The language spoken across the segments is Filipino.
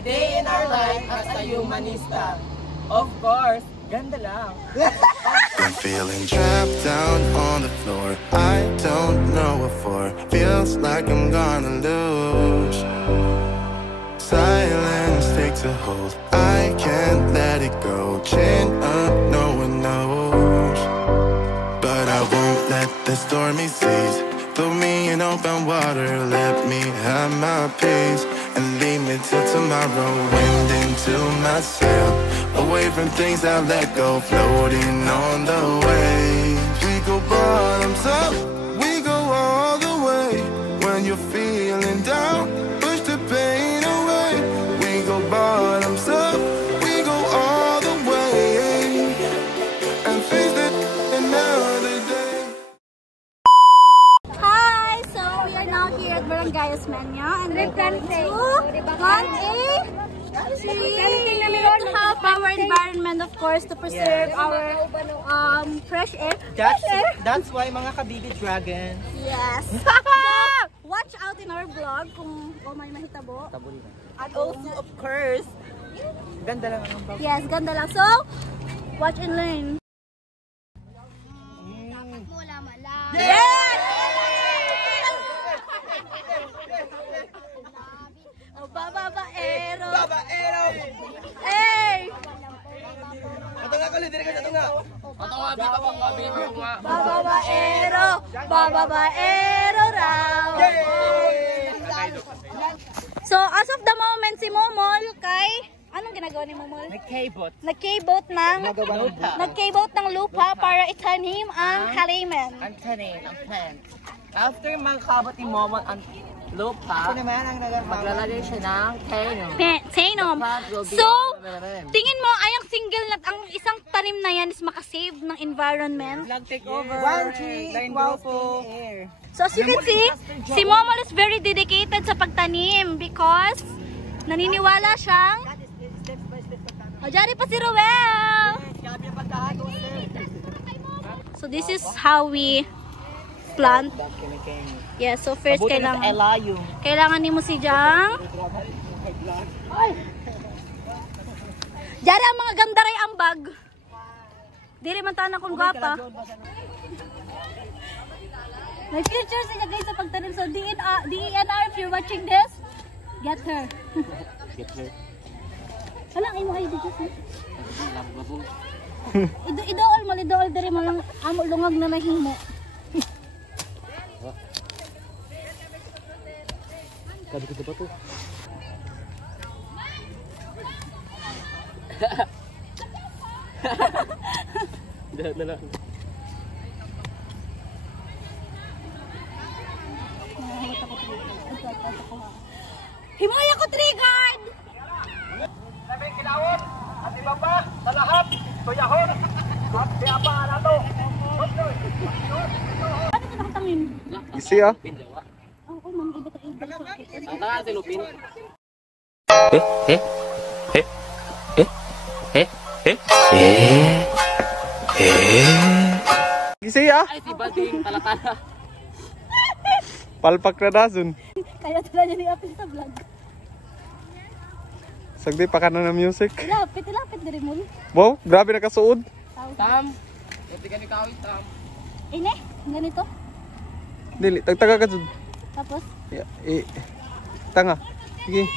A day in our life as a humanista. Of course, ganda lang. I'm feeling trapped down on the floor. I don't know what for. Feels like I'm gonna lose. Silence takes a hold. I can't let it go. Chin up, no one knows. But I won't let the stormy seas throw me in open water. Let me have my peace and leave me till tomorrow. Wind into my sail, away from things I let go. Floating on the waves. We go bottoms up, we go all the way. When you're feeling down, push the pain away. We go bottoms up, we go all the way. And face that another day. Hi! So we are now here at Barangay Osmeña and we're going to plant a tree to help our environment, of course, to preserve our fresh air. That's why mga kabibi dragon. Yes. Watch out in our vlog kung may mahitabo. And also, of course, ganda lang ang bag. Yes, ganda lang. So, watch and learn. Yes! Oh, babaero. Babaero! Hey! Ito nga kulit, dito nga. Babaero! Babaero raw! So, as of the moment, si Momol kay... Anong ginagawa ni Momol? Nag-K-bot. Nag-K-boat ng lupa para itanim ang halaman. Ang tanim, ang plant. After magkabot ni Momol ang lupa, maglalagay siya ng Tenom. So, tingin mo, ay ang single na, ang isang tanim na yan is makasave ng environment. take over. One tree equals air. So, as you can see, si Momol is very dedicated sa pagtanim because naniniwala siyang o, dyan pa si Ruel! So, this is how we plant. Yeah, so first kailangan ni mo si Jang. Dyan ang mga ganda rin ang bag. Dili man tayo na kung gwapa. May future siya guys sa pagtanim. So, DENR, if you're watching this, get her. Get her. Wala, ay mo kayo dito siya. Idool mo, idool dari mo lang amo lungag na nahimo. Kado kita pa to. Dala. Himaya ko triggered! Sabing kinawon, at ibaba, sa lahat, tuyahon, at siapa na to. Ano ito nakatamin? Isi ah. Oo, man, iba tayo. Ang tangan si Lupin. Isi ah. Ay, si Bading, talakala. Palpak na dasun. Kaya tala niya ni-upload sa vlog. Sagdi pa ka na ng music. Ilapit din mo. Wow, grabe na kasuod. Tam, ito ka ni Kawit, Tam. Ine, ganito. Dili, tagtaga ka dyan. Tapos? Tanga. Sige.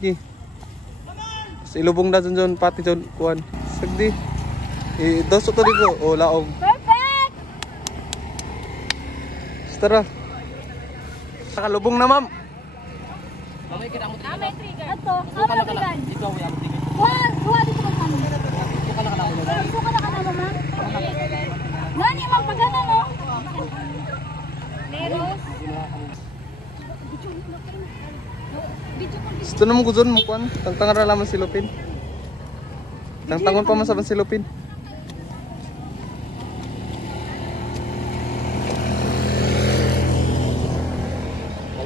Sige. Ilubong na dyan pati dyan. Kuhan. Sagdi. Doso to dito. O, laog. Perfect! Tara. Nakalubong na, ma'am. Mamay kita mo tingin. May trigger. Ato, ano bigan? Ito ako yung tingin. Kuha dito ka kami. Ito ka na mo. Suka na ka na mo, ma'am. Nani, ma'am, pagana mo. Neros. Gusto naman ko dyan mo, kuhan. Tangtangan na lamang si Lupin. Tangtangon pa man sa si Lupin.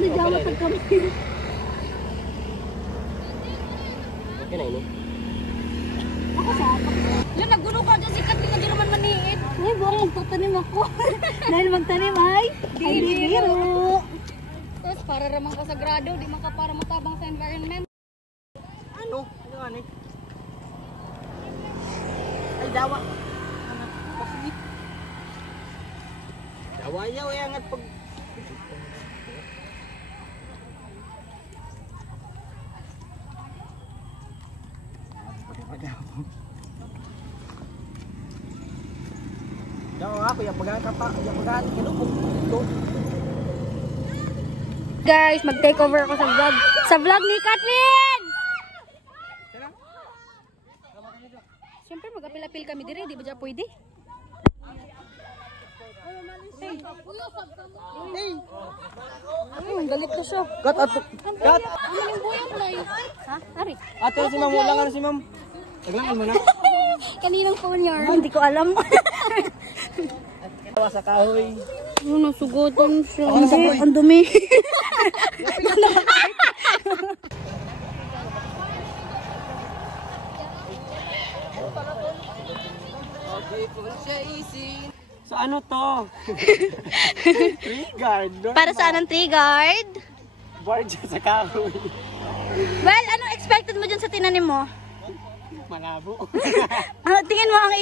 Nagawat ang kami. Okay na, Ako sa ako. Yan, naggulo ka dyan sikat na di naman maniit. Ay, buwang magtatanim ako. Dahil magtanim ay biro. Tapos para ramang kasagrado, di man ka para matabang sa environment. oh. Ano nga ni? Ay, dawa. Dawa niya, angat pag... Dawa ako, yung pagkakapan, kinupong. Guys, mag-take over ako sa vlog. Sa vlog ni Kathleen! Siyempre, mag-apil-apil kami dire. Di ba dyan pwede? Galit na siya. Kat, ato. Kat. Ano yung buyang play? Ha? Ari? Ato si ma'am, ulangan si ma'am. Taglangan mo na. Kaninang phone yun? Hindi ko alam. Tawa sa kahoy. Ano, sugutan siya. Ang dumi. So ano to? Tree guard. Para saan ang tree guard? Board siya sa kahoy. Well, anong expected mo dyan sa tinanim mo? Malabo. Tingin mo ang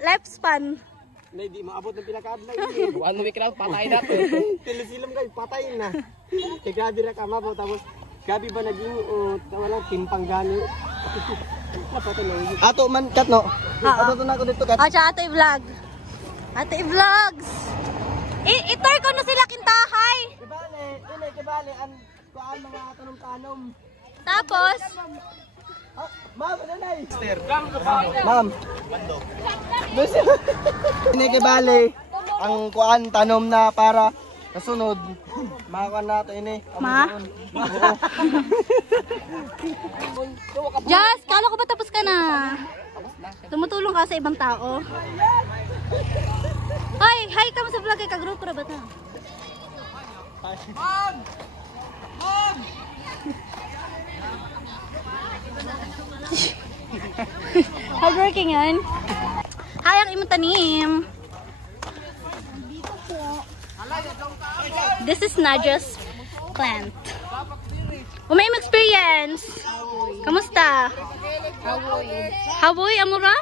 lifespan? Hindi maabot ng pinakaadlay. Ano may crowd patay na to. Tilisilam kayo, patay na. Kaya grabe na kama po, tapos gabi ba naging walang timpang gani. Napatay na yun. Ato man kat no. Ato to na ako dito kat. Siya ato i-vlog. Ato i-vlogs. Itor ko na sila kintahay. Kibali, kuan mga tanom-tanom. Tapos, Ma'am, nanay. Ma'am. Kibali, ang kuan tanom na para nasunod. Makakuan nato ini. Ma? Just, kala ko ba tapos ka na? Tumutulong ka sa ibang tao. Hi ka mo sa vlog kay kagrupo ra ba ta? Hardworking yan. Hi, ang imong tanim. This is Nadia's plant. May experience. Kamusta? Hawoy, amura?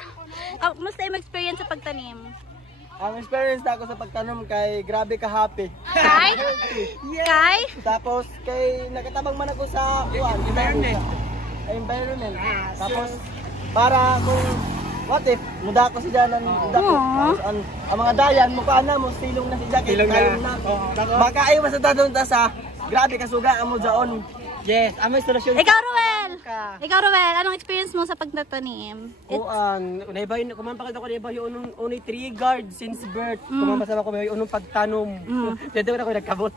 Kamusta yung experience sa pagtanim? Ang experience na ako sa pagtanom kay grabe ka happy. Kay? Kay? Tapos kay nakatabang man ako sa environment. Tapos para kung what if muda ko si Janan, ang mga dayan mukha na mo silong na si Jack kayo na. Baka ay masatadon ta sa grabe ka suga amo daon. Yes, amo solusyon. Ikaw Ruel, anong experience mo sa pagtatanim? Naibayon ko man pakita ko naibayon unay tree guard since birth. Kumamasama ko may unong pagtanom. Dito na ako nagkabot.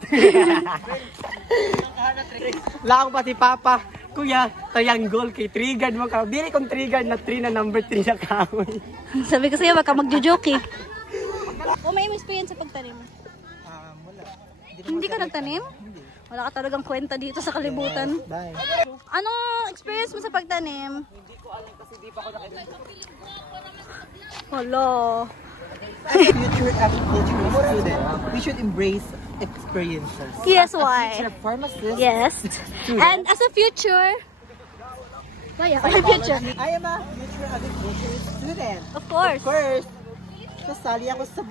Lang pati papa. Kuya, triangle kay tree guard mo ka. Dili kong tree guard na 3 na number 3 na kahoy. Sabi ko sa'yo, wag ka magjo-joke eh. May experience sa pagtanim? Wala. Hindi ka nagtanim? Wala ka talagang kwenta dito sa kalibutan. Bye. Anong experience mo sa pagtanim? Hindi ko alam kasi di pa ako nakita. Hello. Future agriculture student, we should embrace experiences. Yes, why? Future pharmacist. Yes. And as a future, I am a future agriculture student. of course. First, kasali ako sa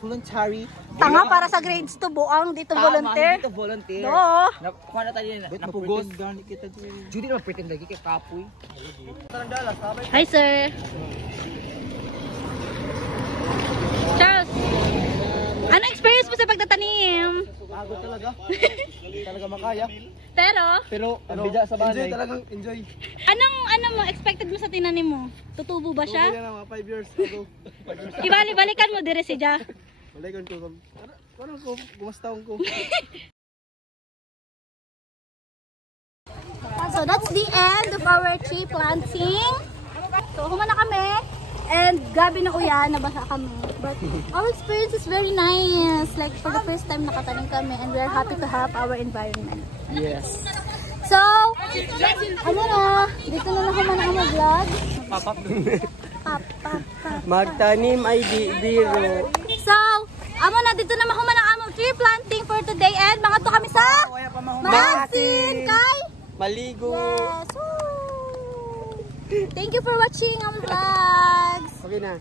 voluntary. Tanga para sa grades to buang dito volunteer. Dito volunteer. Do. Kuha na tayo napugos. Judy naman pretend lagi kay kapoy. Hi, sir. Charles, ano experience mo sa pagtatanim? Pagod talaga. Talaga makaya. Pero, ang bidya sa balay. Enjoy talagang enjoy. ano mo, expected mo sa tinanim mo? Tutubo ba siya? Yan mga 5 years ago. Ibali-balikan mo dire si Ja. Balikan ko. Ano ko, gumastaon ko. So that's the end of our tree planting. So humana kami. And gabi na kuya, nabasa kami. But our experience is very nice. Like for the first time nakatanim kami and we are happy to have our environment. Yes. So, ano na, dito na lang humana ang vlog. Magtanim ay di biro. So, amo na dito na mahumana ang tree planting for today and mga to kami sa Masin kay Maligo. Yes. Woo! Thank you for watching our vlogs. Okay na.